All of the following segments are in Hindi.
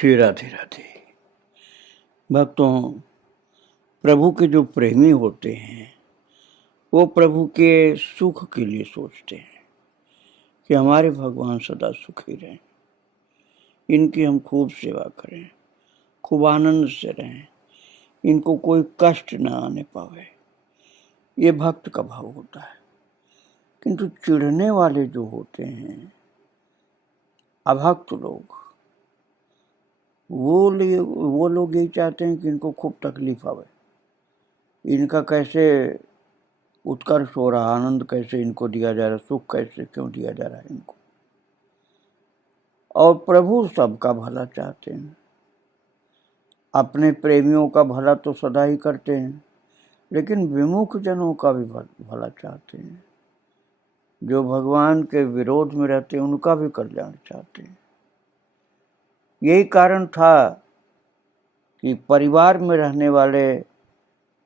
श्री राधे राधे। भक्तों, प्रभु के जो प्रेमी होते हैं वो प्रभु के सुख के लिए सोचते हैं कि हमारे भगवान सदा सुखी रहें, इनकी हम खूब सेवा करें, खूब आनंद से रहें, इनको कोई कष्ट न आने पावे। ये भक्त का भाव होता है। किंतु चिढ़ने वाले जो होते हैं अभक्त लोग, वो लोग यही चाहते हैं कि इनको खूब तकलीफ आवे, इनका कैसे उत्कर्ष हो रहा, आनंद कैसे इनको दिया जा रहा, सुख कैसे क्यों दिया जा रहा है इनको। और प्रभु सबका भला चाहते हैं, अपने प्रेमियों का भला तो सदा ही करते हैं, लेकिन विमुख जनों का भी भला चाहते हैं। जो भगवान के विरोध में रहते हैं उनका भी कल्याण चाहते हैं। यही कारण था कि परिवार में रहने वाले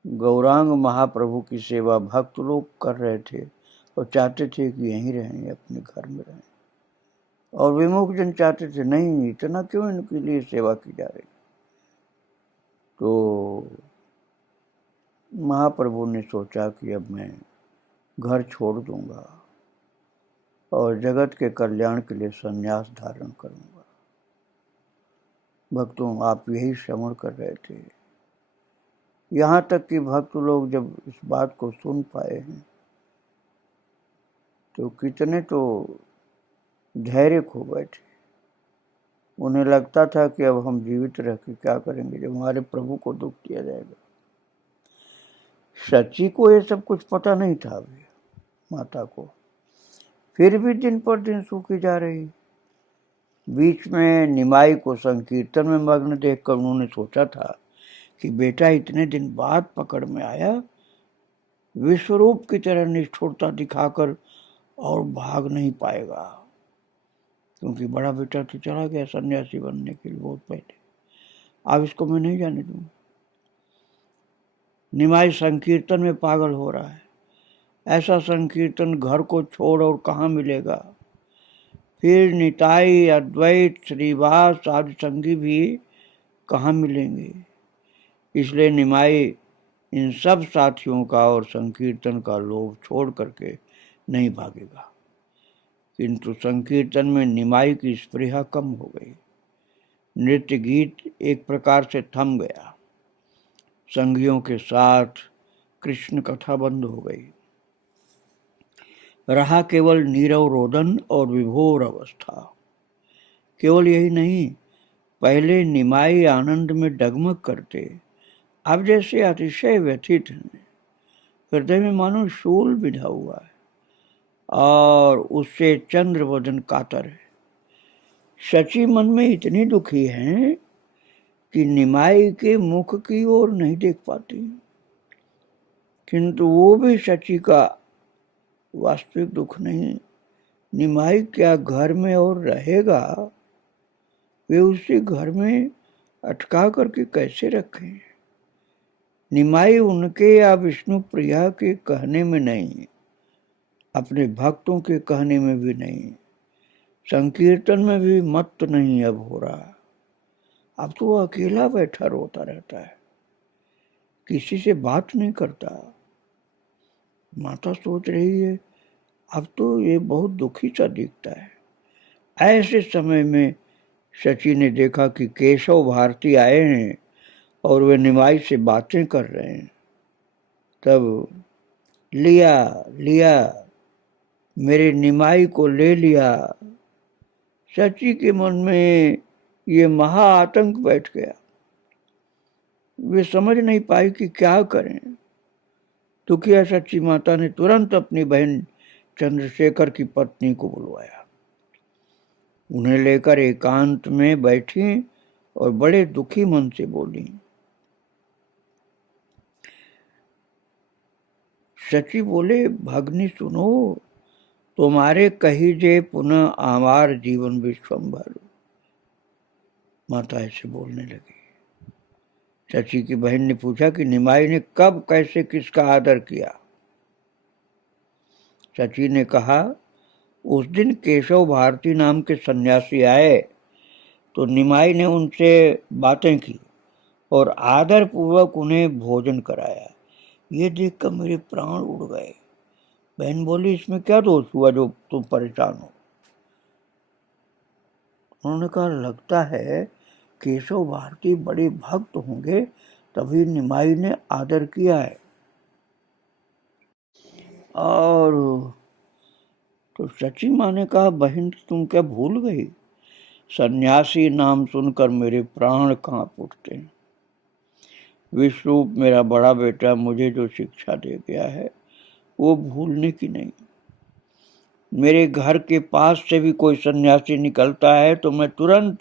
गौरांग महाप्रभु की सेवा भक्त लोग कर रहे थे और चाहते थे कि यहीं रहें, अपने घर में रहें। और विमुख जन चाहते थे नहीं, इतना क्यों इनके लिए सेवा की जा रही। तो महाप्रभु ने सोचा कि अब मैं घर छोड़ दूंगा और जगत के कल्याण के लिए संन्यास धारण करूंगा। भक्तों, आप यही श्रवण कर रहे थे। यहाँ तक कि भक्त लोग जब इस बात को सुन पाए हैं तो कितने तो धैर्य खो बैठे। उन्हें लगता था कि अब हम जीवित रह के क्या करेंगे जब हमारे प्रभु को दुख दिया जाएगा। सची को ये सब कुछ पता नहीं था अभी, माता को। फिर भी दिन पर दिन सूखी जा रही। बीच में निमाई को संकीर्तन में मग्न देखकर उन्होंने सोचा था कि बेटा इतने दिन बाद पकड़ में आया, विश्वरूप की तरह निष्ठुरता दिखाकर और भाग नहीं पाएगा, क्योंकि बड़ा बेटा तो चला गया सन्यासी बनने के लिए बहुत पहले। अब इसको मैं नहीं जाने दूंगा। निमाई संकीर्तन में पागल हो रहा है। ऐसा संकीर्तन घर को छोड़ और कहाँ मिलेगा। फिर निताई, अद्वैत, श्रीवास आदि संगी भी कहाँ मिलेंगे। इसलिए निमाई इन सब साथियों का और संकीर्तन का लोभ छोड़ करके नहीं भागेगा। किंतु संकीर्तन में निमाई की स्पृहा कम हो गई। नृत्य गीत एक प्रकार से थम गया। संगियों के साथ कृष्ण कथा बंद हो गई। रहा केवल नीरव रोदन और विभोर अवस्था। केवल यही नहीं, पहले निमाई आनंद में डगमग करते, अब जैसे अतिशय व्यथित हैं। हृदय में मानो शूल बिधा हुआ है और उससे चंद्रवदन कातर है। शची मन में इतनी दुखी हैं कि निमाई के मुख की ओर नहीं देख पाती। किंतु वो भी शची का वास्तविक दुख नहीं। निमाई क्या घर में और रहेगा, वे उसी घर में अटका करके कैसे रखें। निमाई उनके या विष्णु प्रिया के कहने में नहीं, अपने भक्तों के कहने में भी नहीं, संकीर्तन में भी मत नहीं अब हो रहा। अब तो वो अकेला बैठा रोता रहता है, किसी से बात नहीं करता। माता सोच रही है अब तो ये बहुत दुखी सा दिखता है। ऐसे समय में शची ने देखा कि केशव भारती आए हैं और वे निमाई से बातें कर रहे हैं। तब लिया लिया, मेरे निमाई को ले लिया। शची के मन में ये महा आतंक बैठ गया। वे समझ नहीं पाई कि क्या करें। दुखिया शची माता ने तुरंत अपनी बहन चंद्रशेखर की पत्नी को बुलवाया। उन्हें लेकर एकांत में बैठी और बड़े दुखी मन से बोली। शची बोले, भगनी सुनो, तुम्हारे कहिजे पुनः आमार जीवन विश्वम्भर। माता ऐसे बोलने लगी। शची की बहन ने पूछा कि निमाई ने कब कैसे किसका आदर किया। शची ने कहा, उस दिन केशव भारती नाम के सन्यासी आए, तो निमाई ने उनसे बातें की और आदर पूर्वक उन्हें भोजन कराया। ये देखकर मेरे प्राण उड़ गए। बहन बोली, इसमें क्या दोष हुआ जो तुम परेशान हो? उन्होंने कहा, लगता है केशव भारती बड़े भक्त होंगे, तभी निमाई ने आदर किया है। और तो सची माँ ने कहा, बहन तुम क्या भूल गई? सन्यासी नाम सुनकर मेरे प्राण कांप उठते हैं। विश्वरूप मेरा बड़ा बेटा मुझे जो शिक्षा दे गया है वो भूलने की नहीं। मेरे घर के पास से भी कोई सन्यासी निकलता है तो मैं तुरंत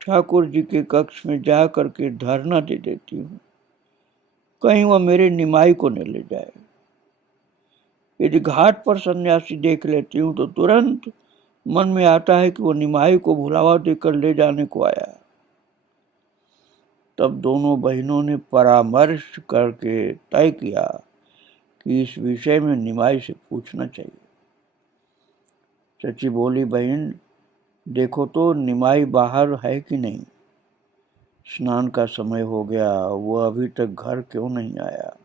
ठाकुर जी के कक्ष में जा करके धरना दे देती हूँ, कहीं वह मेरे निमाई को न ले जाए। यदि घाट पर सन्यासी देख लेती हूँ तो तुरंत मन में आता है कि वो निमाई को भुलावा देकर ले जाने को आया। तब दोनों बहनों ने परामर्श करके तय किया कि इस विषय में निमाई से पूछना चाहिए। सची बोली, बहन देखो तो निमाई बाहर है कि नहीं? स्नान का समय हो गया, वो अभी तक घर क्यों नहीं आया?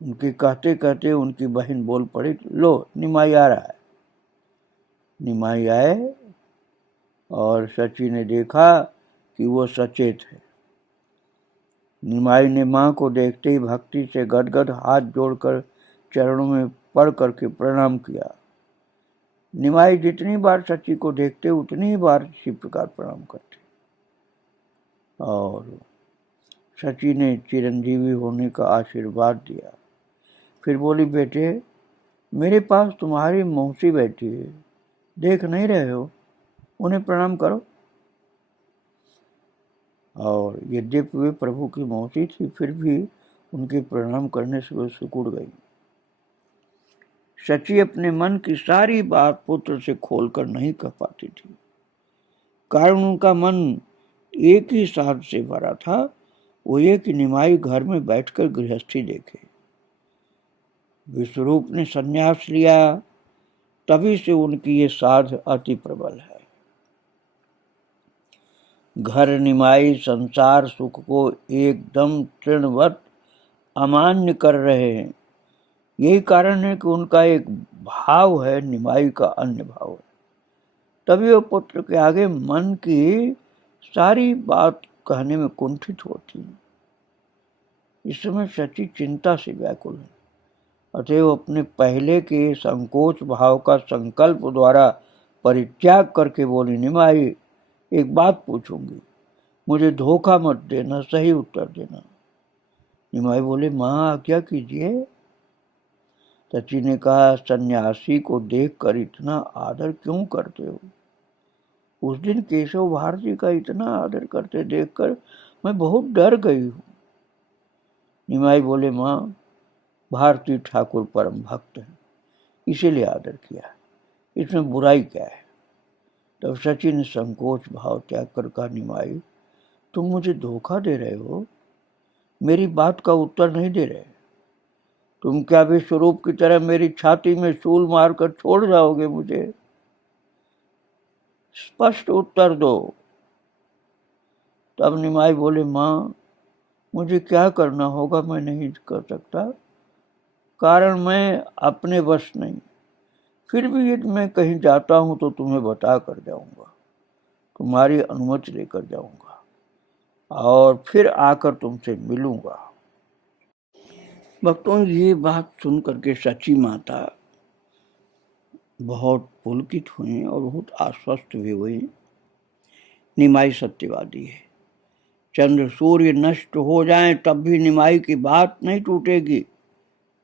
उनके कहते कहते उनकी बहन बोल पड़ी, लो निमाई आ रहा है। निमाई आए और सची ने देखा कि वो सचेत है। निमाई ने माँ को देखते ही भक्ति से गदगद हाथ जोड़कर चरणों में पड़ करके प्रणाम किया। निमाई जितनी बार सची को देखते उतनी ही बार इसी प्रकार प्रणाम करते। और सची ने चिरंजीवी होने का आशीर्वाद दिया। फिर बोली, बेटे मेरे पास तुम्हारी मौसी बैठी है, देख नहीं रहे हो, उन्हें प्रणाम करो। और यद्यपि वे प्रभु की मौसी थी, फिर भी उनके प्रणाम करने से वे सिकुड़ गई। सची अपने मन की सारी बात पुत्र से खोलकर नहीं कह पाती थी, कारण उनका मन एक ही साध से भरा था, वो ये कि निमाई घर में बैठकर गृहस्थी देखे। विश्वरूप ने संन्यास लिया, तभी से उनकी ये साध अति प्रबल है। घर निमाई संसार सुख को एकदम तृणवत अमान्य कर रहे हैं। यही कारण है कि उनका एक भाव है, निमाई का अन्य भाव है। तभी वो पुत्र के आगे मन की सारी बात कहने में कुंठित होती है। इस समय सची चिंता से व्याकुल है, अतएव अपने पहले के संकोच भाव का संकल्प द्वारा परित्याग करके बोली, निमाई एक बात पूछूंगी, मुझे धोखा मत देना, सही उत्तर देना। निमाई बोले, माँ आज्ञा कीजिए। सची ने कहा, सन्यासी को देखकर इतना आदर क्यों करते हो? उस दिन केशव भारती का इतना आदर करते देखकर मैं बहुत डर गई हूँ। निमाई बोले, माँ भारती ठाकुर परम भक्त है, इसीलिए आदर किया, इसमें बुराई क्या है? तब सची ने संकोच भाव त्याग कर कहा, निमाई तुम मुझे धोखा दे रहे हो, मेरी बात का उत्तर नहीं दे रहे। तुम क्या विश्वरूप की तरह मेरी छाती में शूल मारकर छोड़ जाओगे मुझे? स्पष्ट उत्तर दो। तब निमाई बोले, माँ मुझे क्या करना होगा मैं नहीं कर सकता, कारण मैं अपने वश नहीं। फिर भी यदि मैं कहीं जाता हूं तो तुम्हें बता कर जाऊंगा, तुम्हारी अनुमति लेकर जाऊंगा और फिर आकर तुमसे मिलूंगा। भक्तों, ये बात सुन करके सची माता बहुत पुलकित हुई और बहुत आश्वस्त भी हुई। निमाई सत्यवादी है, चंद्र सूर्य नष्ट हो जाएं तब भी निमाई की बात नहीं टूटेगी,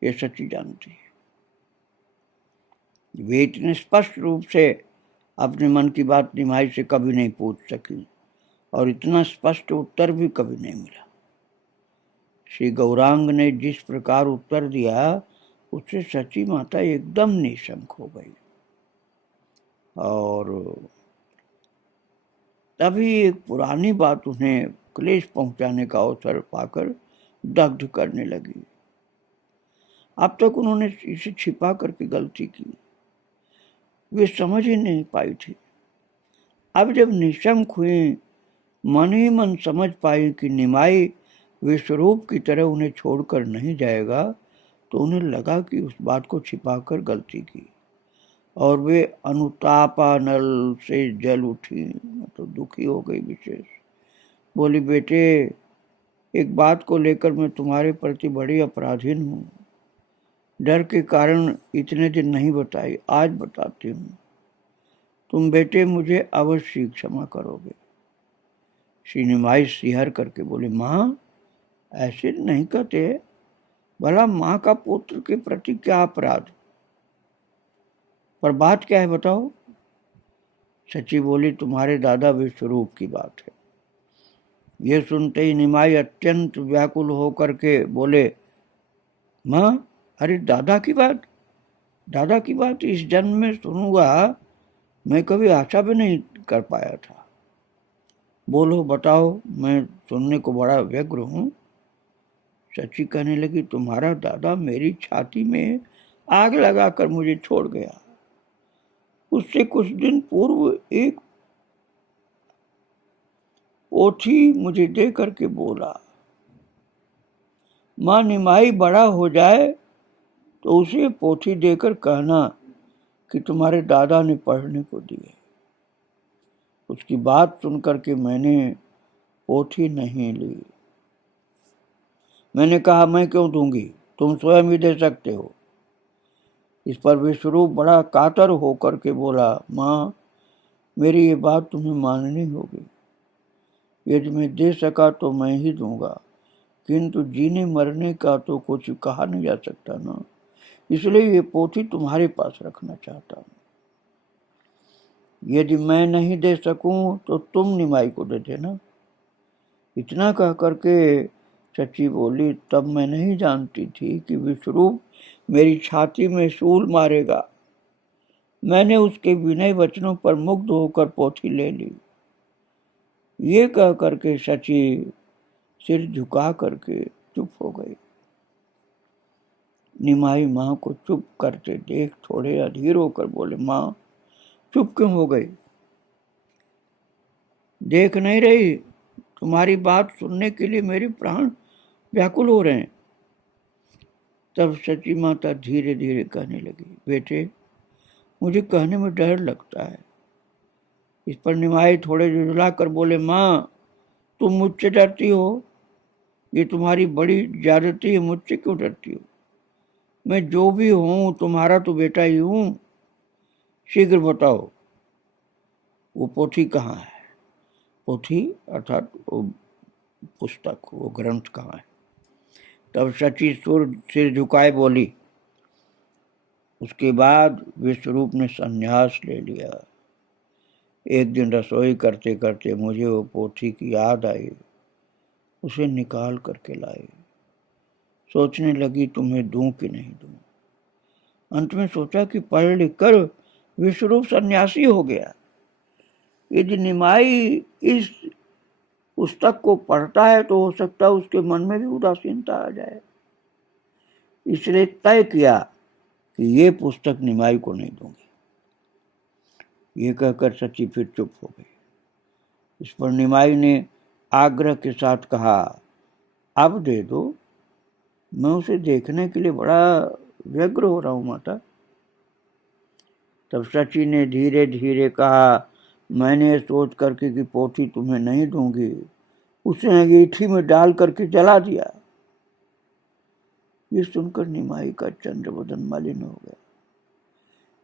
ये सच्ची जानती है। वे इतने स्पष्ट रूप से अपने मन की बात निमाई से कभी नहीं पूछ सकी और इतना स्पष्ट उत्तर भी कभी नहीं मिला। श्री गौरांग ने जिस प्रकार उत्तर दिया उससे सची माता एकदम निशंक हो गई और तभी एक पुरानी बात उन्हें क्लेश पहुंचाने का अवसर पाकर दग्ध करने लगी। अब तक उन्होंने इसे छिपा करके गलती की, वे समझ ही नहीं पाई थी। अब जब निशंक हुई, मन ही मन समझ पाई कि निमाई विश्वरूप की तरह उन्हें छोड़कर नहीं जाएगा, तो उन्हें लगा कि उस बात को छिपाकर गलती की, और वे अनुतापानल से जल उठी, तो दुखी हो गई विशेष। बोली, बेटे, एक बात को लेकर मैं तुम्हारे प्रति बड़ी अपराधीन हूँ। डर के कारण इतने दिन नहीं बताई, आज बताती हूँ। तुम बेटे मुझे अवश्य क्षमा करोगे। श्री निमाई सिहर करके बोले, माँ, ऐसे नहीं कहते। भला माँ का पुत्र के प्रति क्या अपराध, पर बात क्या है बताओ। सची बोली, तुम्हारे दादा विश्वरूप की बात है। यह सुनते ही निमाई अत्यंत व्याकुल होकर के बोले, माँ, अरे दादा की बात, दादा की बात इस जन्म में सुनूंगा, मैं कभी आशा भी नहीं कर पाया था। बोलो, बताओ, मैं सुनने को बड़ा व्यग्र हूँ। सची कहने लगी, तुम्हारा दादा मेरी छाती में आग लगाकर मुझे छोड़ गया। उससे कुछ दिन पूर्व एक पोथी मुझे दे करके बोला, माँ, निमाई बड़ा हो जाए तो उसे पोथी देकर कहना कि तुम्हारे दादा ने पढ़ने को दी है। उसकी बात सुनकर के मैंने पोथी नहीं ली। मैंने कहा, मैं क्यों दूंगी, तुम स्वयं ही दे सकते हो। इस पर विश्वरूप बड़ा कातर होकर के बोला, माँ, मेरी ये बात तुम्हें माननी होगी। यदि मैं दे सका तो मैं ही दूंगा, किंतु जीने मरने का तो कुछ कहा नहीं जा सकता ना, इसलिए ये पोथी तुम्हारे पास रखना चाहता हूँ। यदि मैं नहीं दे सकूं तो तुम निमाई को दे देना। इतना कह करके सची बोली, तब मैं नहीं जानती थी कि विश्वरूप मेरी छाती में शूल मारेगा। मैंने उसके विनय वचनों पर मुग्ध होकर पोथी ले ली। ये कह करके सची सिर झुका करके चुप हो गई। निमाई माँ को चुप करते देख थोड़े अधीर होकर बोले, माँ, चुप क्यों हो गई? देख नहीं रही, तुम्हारी बात सुनने के लिए मेरे प्राण व्याकुल हो रहे हैं। तब सची माता धीरे धीरे कहने लगी, बेटे, मुझे कहने में डर लगता है। इस पर निमाई थोड़े झुंझला कर बोले, माँ, तुम मुझसे डरती हो? ये तुम्हारी बड़ी ज्यादती है, मुझसे क्यों डरती हो? मैं जो भी हूं तुम्हारा तो बेटा ही हूं। शीघ्र बताओ, वो पोथी कहाँ है? पोथी अर्थात वो पुस्तक, वो ग्रंथ कहाँ है? तब सची सिर झुकाए बोली। उसके बाद विश्वरूप ने संन्यास ले लिया। एक दिन रसोई करते करते मुझे वो पोथी की याद आई, उसे निकाल करके लाई। सोचने लगी, तुम्हें दूं कि नहीं दूं। अंत में सोचा कि पढ़ लिख कर विश्वरूप सन्यासी हो गया। यदि निमाई इस पुस्तक को पढ़ता है तो हो सकता है उसके मन में भी उदासीनता आ जाए। इसलिए तय किया कि ये पुस्तक निमाई को नहीं दूंगी। ये कहकर सची फिर चुप हो गई। इस पर निमाई ने आग्रह के साथ कहा, अब दे दो, मैं उसे देखने के लिए बड़ा व्यग्र हो रहा हूं माता। तब सची ने धीरे धीरे कहा, मैंने सोच करके कि पोथी तुम्हें नहीं दूंगी, उसे अंगीठी में डाल करके जला दिया। ये सुनकर निमाई का चंद्रवदन मलिन हो गया।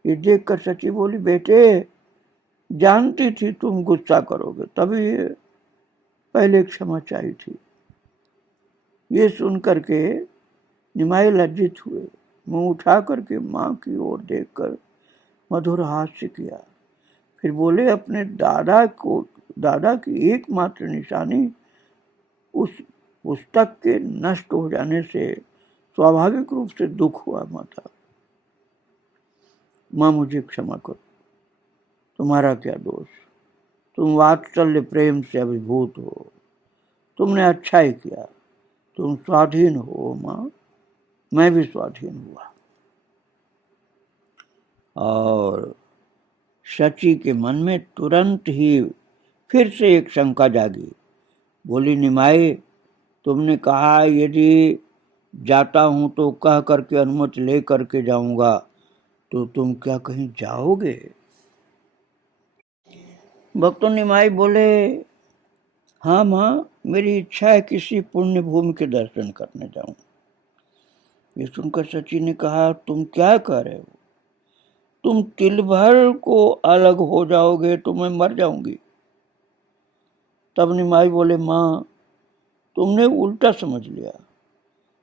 ये देखकर सची बोली, बेटे, जानती थी तुम गुस्सा करोगे, तभी पहले क्षमा चाहिए थी। ये सुन करके निमाई लज्जित हुए। मुंह उठा करके माँ की ओर देखकर मधुर हास्य किया। फिर बोले, अपने दादा की एकमात्र निशानी उस पुस्तक के नष्ट हो जाने से स्वाभाविक रूप से दुख हुआ माता। माँ, मुझे क्षमा करो, तुम्हारा क्या दोष? तुम वात्सल्य प्रेम से अभिभूत हो, तुमने अच्छा ही किया। तुम स्वाधीन हो माँ, मैं भी स्वाधीन हुआ। और सची के मन में तुरंत ही फिर से एक शंका जागी। बोली, निमाई, तुमने कहा यदि जाता हूं तो कह करके अनुमति ले करके जाऊंगा, तो तुम क्या कहीं जाओगे? भक्तों निमाई बोले, हाँ माँ, मेरी इच्छा है किसी पुण्य भूमि के दर्शन करने जाऊं। ये सुनकर सची ने कहा, तुम क्या कह रहे हो? तुम तिल भर को अलग हो जाओगे तो मैं मर जाऊंगी। तब निमाई बोले, माँ, तुमने उल्टा समझ लिया।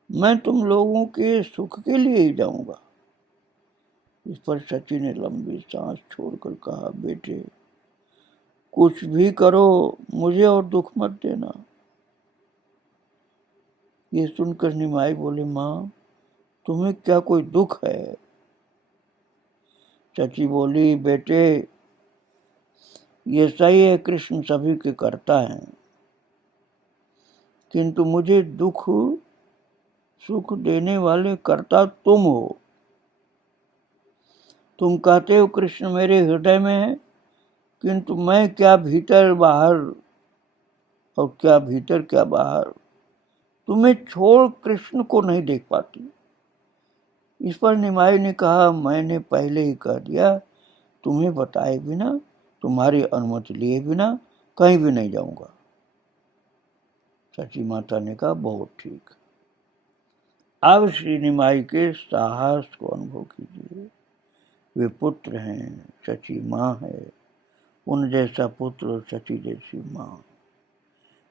मैं तुम लोगों के सुख के लिए ही जाऊंगा। इस पर सची ने लंबी सांस छोड़कर कहा, बेटे, कुछ भी करो, मुझे और दुख मत देना। ये सुनकर निमाई बोले, माँ, तुम्हें क्या कोई दुख है? सची बोली, बेटे, ये सही है, कृष्ण सभी के करता है, किंतु मुझे दुख सुख देने वाले कर्ता तुम हो। तुम कहते हो कृष्ण मेरे हृदय में है, किंतु मैं क्या भीतर बाहर और क्या भीतर क्या बाहर तुम्हें छोड़ कृष्ण को नहीं देख पाती। इस पर निमाई ने कहा, मैंने पहले ही कह दिया, तुम्हें बताए बिना, तुम्हारी अनुमति लिए बिना कहीं भी नहीं जाऊंगा। सची माता ने कहा, बहुत ठीक। अब श्री निमाई के साहस को अनुभव कीजिए। वे पुत्र हैं, सची माँ है, उन जैसा पुत्र और सची जैसी माँ।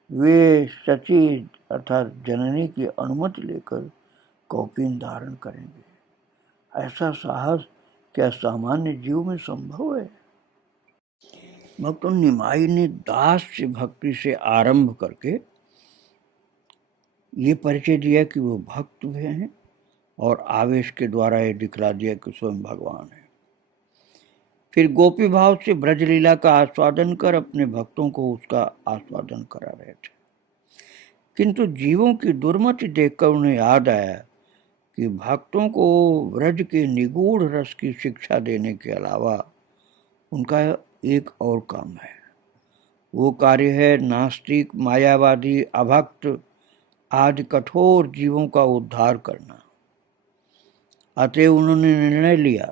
वे सची अर्थात जननी की अनुमति लेकर कौपीन धारण करेंगे। ऐसा साहस क्या सामान्य जीव में संभव है? भक्तों, निमाई ने दास्य भक्ति से आरंभ करके ये परिचय दिया कि वो भक्त भी हैं और आवेश के द्वारा ये दिखला दिया कि स्वयं भगवान है। फिर गोपी भाव से ब्रजलीला का आस्वादन कर अपने भक्तों को उसका आस्वादन करा रहे थे। किंतु जीवों की दुर्मति देखकर उन्हें याद आया कि भक्तों को ब्रज के निगूढ़ रस की शिक्षा देने के अलावा उनका एक और काम है। वो कार्य है नास्तिक, मायावादी, अभक्त आदि कठोर जीवों का उद्धार करना। अतः उन्होंने निर्णय लिया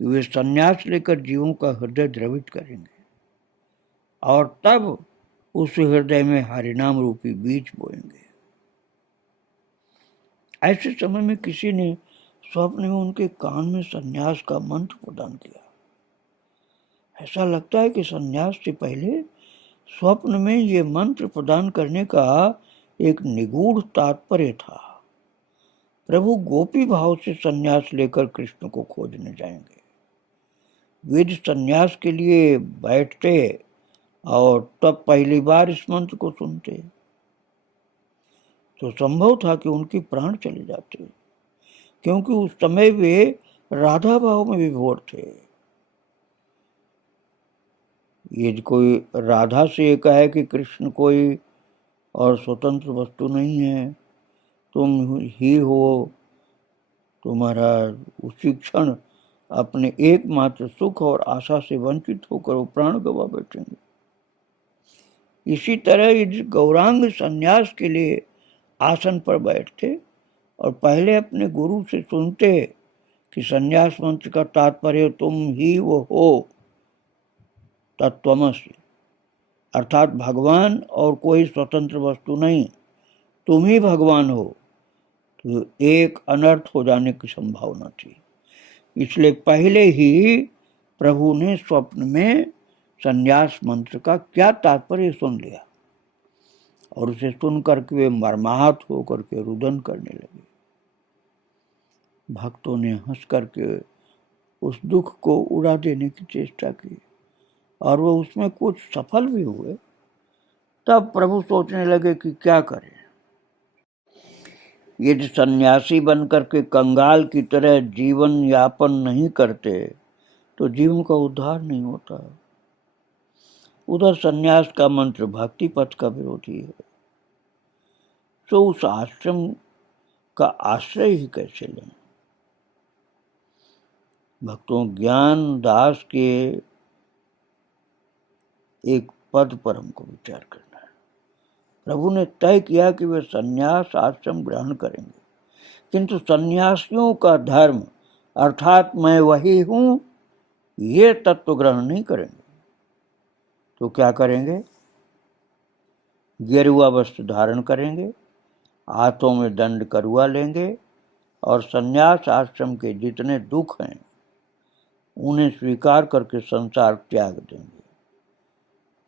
कि वे संन्यास लेकर जीवों का हृदय द्रवित करेंगे और तब उस हृदय में हरिनाम रूपी बीज बोएंगे। ऐसे समय में किसी ने स्वप्न में उनके कान में संन्यास का मंत्र प्रदान किया। ऐसा लगता है कि संन्यास से पहले स्वप्न में ये मंत्र प्रदान करने का एक निगूढ़ तात्पर्य था। प्रभु गोपी भाव से संन्यास लेकर कृष्ण को खोजने जाएंगे। वेद संन्यास के लिए बैठते और तब पहली बार इस मंत्र को सुनते तो संभव था कि उनके प्राण चले जाते, क्योंकि उस समय वे राधा भाव में विभोर थे। ये कोई राधा से कहे कि कृष्ण कोई और स्वतंत्र वस्तु नहीं है, तुम ही हो, तुम्हारा उसी क्षण अपने एकमात्र सुख और आशा से वंचित होकर वो प्राण गवा बैठेंगे। इसी तरह इस गौरांग संन्यास के लिए आसन पर बैठते और पहले अपने गुरु से सुनते कि संन्यास मंत्र का तात्पर्य तुम ही वो हो, तत्त्वमसि, अर्थात भगवान और कोई स्वतंत्र वस्तु नहीं, तुम ही भगवान हो। तो एक अनर्थ हो जाने की संभावना थी। इसलिए पहले ही प्रभु ने स्वप्न में संन्यास मंत्र का क्या तात्पर्य सुन लिया और उसे सुन करके वे मर्माहत होकर के रुदन करने लगे। भक्तों ने हंस करके उस दुख को उड़ा देने की चेष्टा की और वो उसमें कुछ सफल भी हुए। तब प्रभु सोचने लगे कि क्या करें। यदि सन्यासी बनकर के कंगाल की तरह जीवन यापन नहीं करते तो जीवों का उद्धार नहीं होता। उधर सन्यास का मंत्र भक्ति पथ का विरोधी है, तो उस आश्रम का आश्रय ही कैसे लें? भक्तों, ज्ञान दास के एक पद पर हमको विचार करना है। प्रभु ने तय किया कि वे संन्यास आश्रम ग्रहण करेंगे, किंतु सन्यासियों का धर्म अर्थात मैं वही हूं, ये तत्व ग्रहण नहीं करेंगे। तो क्या करेंगे? गेरुआ वस्त्र धारण करेंगे, हाथों में दंड करुआ लेंगे और संन्यास आश्रम के जितने दुख हैं उन्हें स्वीकार करके संसार त्याग देंगे।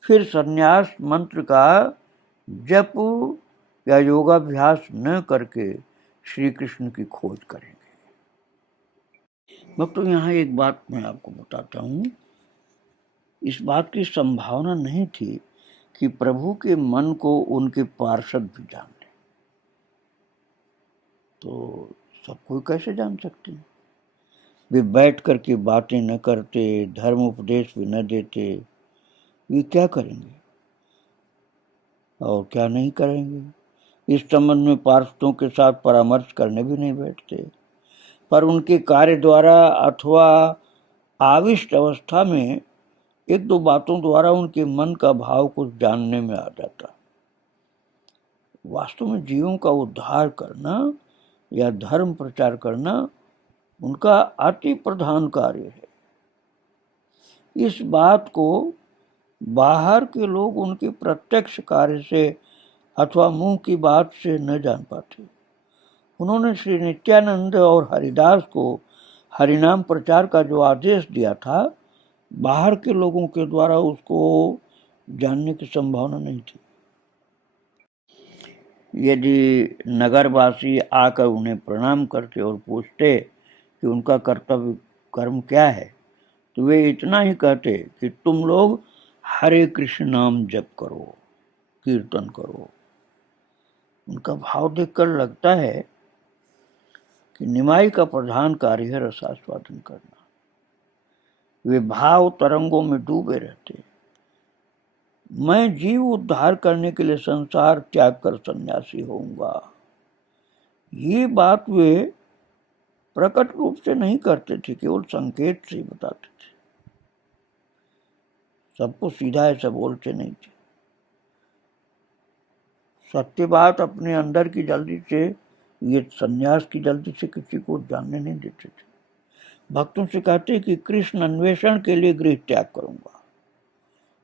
फिर संन्यास मंत्र का जप या योगाभ्यास न करके श्री कृष्ण की खोज करेंगे। भक्तों, यहाँ एक बात मैं आपको बताता हूँ। इस बात की संभावना नहीं थी कि प्रभु के मन को उनके पार्षद भी जान लें। तो सब कोई कैसे जान सकते हैं? वे बैठ करके बातें न करते, धर्म उपदेश भी न देते, वे क्या करेंगे और क्या नहीं करेंगे, इस संबंध में पार्षदों के साथ परामर्श करने भी नहीं बैठते। पर उनके कार्य द्वारा अथवा आविष्ट अवस्था में एक दो बातों द्वारा उनके मन का भाव कुछ जानने में आ जाता। वास्तव में जीवों का उद्धार करना या धर्म प्रचार करना उनका अति प्रधान कार्य है। इस बात को बाहर के लोग उनके प्रत्यक्ष कार्य से अथवा मुंह की बात से न जान पाते। उन्होंने श्री नित्यानंद और हरिदास को हरिनाम प्रचार का जो आदेश दिया था, बाहर के लोगों के द्वारा उसको जानने की संभावना नहीं थी। यदि नगरवासी आकर उन्हें प्रणाम करते और पूछते कि उनका कर्तव्य कर्म क्या है, तो वे इतना ही कहते कि तुम लोग हरे कृष्ण नाम जप करो, कीर्तन करो। उनका भाव देखकर लगता है कि निमाई का प्रधान कार्य है रसास्वादन करना। वे भाव तरंगों में डूबे रहते। मैं जीव उद्धार करने के लिए संसार त्याग कर सन्यासी होऊंगा, ये बात वे प्रकट रूप से नहीं करते थे, केवल संकेत से बताते थे। सबको सीधा ऐसा बोलते नहीं थे। सत्य बात अपने अंदर की जल्दी से, ये सन्यास की जल्दी से किसी को जानने नहीं देते थे। भक्तों से कहते कि कृष्ण अन्वेषण के लिए गृह त्याग करूंगा।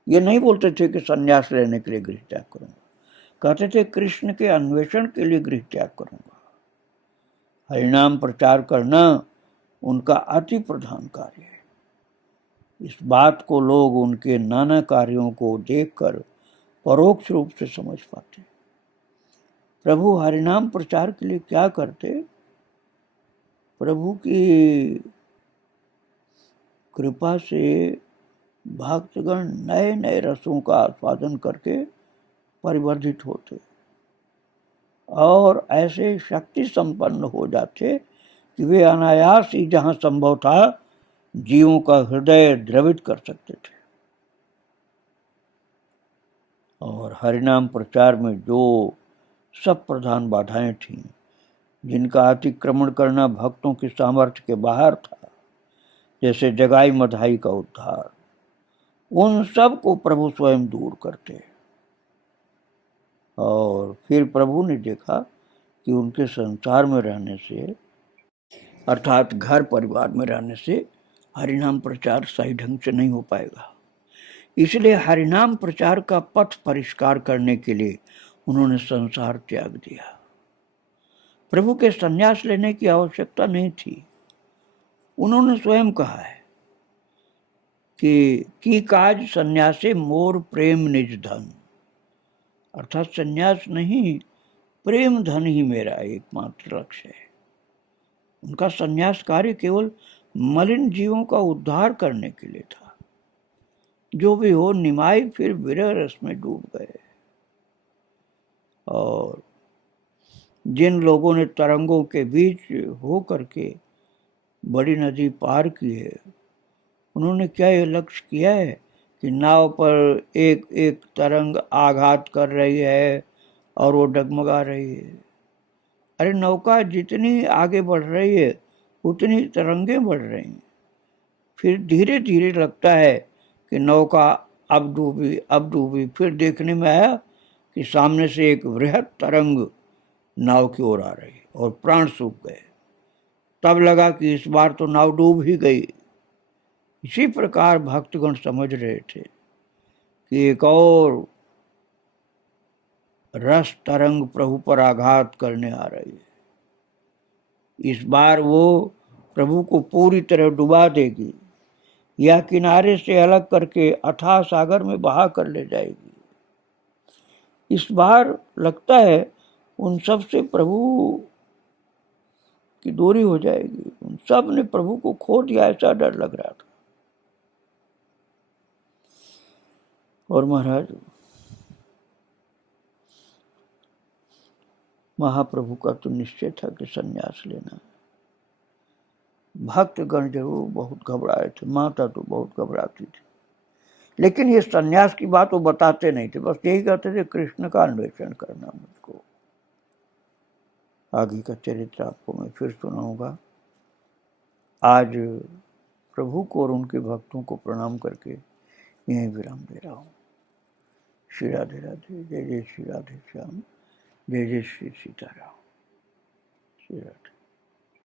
ये नहीं बोलते थे कि सन्यास लेने के लिए गृह त्याग करूंगा, कहते थे कृष्ण के अन्वेषण के लिए गृह त्याग करूंगा। हरिनाम प्रचार करना उनका अति प्रधान कार्य है। इस बात को लोग उनके नाना कार्यों को देखकर परोक्ष रूप से समझ पाते। प्रभु हरिनाम प्रचार के लिए क्या करते? प्रभु की कृपा से भक्तगण नए नए रसों का आस्वादन करके परिवर्धित होते और ऐसे शक्ति संपन्न हो जाते कि वे अनायास ही जहां संभव था जीवों का हृदय द्रवित कर सकते थे। और हरिनाम प्रचार में जो सब प्रधान बाधाएं थीं, जिनका अतिक्रमण करना भक्तों की सामर्थ्य के बाहर था, जैसे जगाई मधाई का उद्धार, उन सब को प्रभु स्वयं दूर करते। और फिर प्रभु ने देखा कि उनके संसार में रहने से, अर्थात घर परिवार में रहने से हरिनाम प्रचार सही ढंग से नहीं हो पाएगा। इसलिए हरिनाम प्रचार का पथ परिष्कार करने के लिए उन्होंने संसार त्याग दिया। प्रभु के संन्यास लेने की आवश्यकता नहीं थी। उन्होंने स्वयं कहा है कि काज सन्यासे मोर प्रेम निज धन, अर्थात संन्यास नहीं, प्रेम धन ही मेरा एकमात्र लक्ष्य है। उनका संन्यास कार्य केवल मलिन जीवों का उद्धार करने के लिए था। जो भी हो, निमाई फिर विरह रस में डूब गए। और जिन लोगों ने तरंगों के बीच हो करके बड़ी नदी पार की है, उन्होंने क्या यह लक्ष्य किया है कि नाव पर एक एक तरंग आघात कर रही है और वो डगमगा रही है? अरे नौका जितनी आगे बढ़ रही है उतनी तरंगें बढ़ रही हैं। फिर धीरे धीरे लगता है कि नौका अब डूबी। फिर देखने में आया कि सामने से एक वृहद तरंग नाव की ओर आ रही और प्राण सूख गए। तब लगा कि इस बार तो नाव डूब ही गई। इसी प्रकार भक्तगण समझ रहे थे कि एक और रस तरंग प्रभु पर आघात करने आ रही है। इस बार वो प्रभु को पूरी तरह डुबा देगी या किनारे से अलग करके अथाह सागर में बहा कर ले जाएगी। इस बार लगता है उन सब से प्रभु की दूरी हो जाएगी। उन सब ने प्रभु को खो दिया, ऐसा डर लग रहा था। और महाराज महाप्रभु का तो निश्चय था कि संन्यास लेना। भक्तगण जरूर बहुत घबराए थे, माता तो बहुत घबराती थी, लेकिन ये संन्यास की बात वो बताते नहीं थे। बस यही कहते थे कृष्ण का अन्वेषण करना मुझको। आगे का चरित्र आपको मैं फिर सुनाऊंगा। आज प्रभु को और उनके भक्तों को प्रणाम करके यहीं विराम दे रहा हूँ। श्री राधे राधे। जय जय श्री राधे श्याम। जय जय श्री सीताराम। श्री राधे।